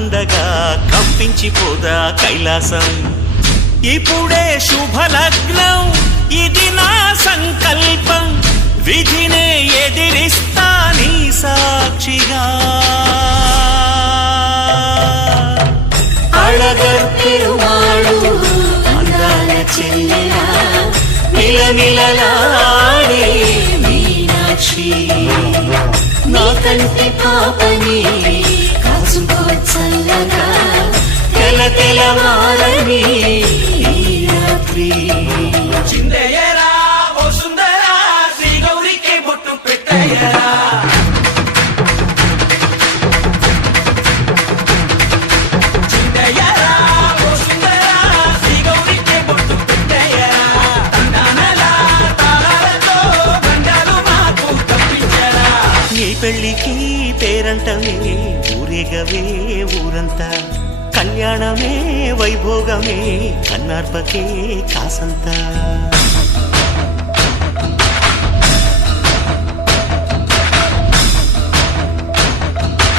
ఉండగా కంపించిపోదా కైలాసం. ఇప్పుడే శుభలగ్నం, ఇది నా సంకల్పం, విధినే ఎదిరిస్తా నీ సాక్షిగా. అళగర్ పెరుమాళు అందాల చెల్లెలా, మిలమిలలాడే మీనాక్షి, నా కంటి పాపని కాచుకో చల్లగా, తెల తెలవారని ఈ రాత్రి. చిందయ్యరా ఓ సుందరా, శ్రీ గౌరికి బొట్టు పెట్టయ్యరా. చిందయ్యరా ఓ సుందరా, శ్రీ గౌరికి బొట్టు పెట్టయ్యరా. తండానలా తాళాలతో గండాలు మాకు తప్పించరా. నీ పెళ్ళికి పేరంటమే ఊరేగవే ఊరంతా, కళ్యాణమే వైభోగమే కన్నార్పకే కాసంతా.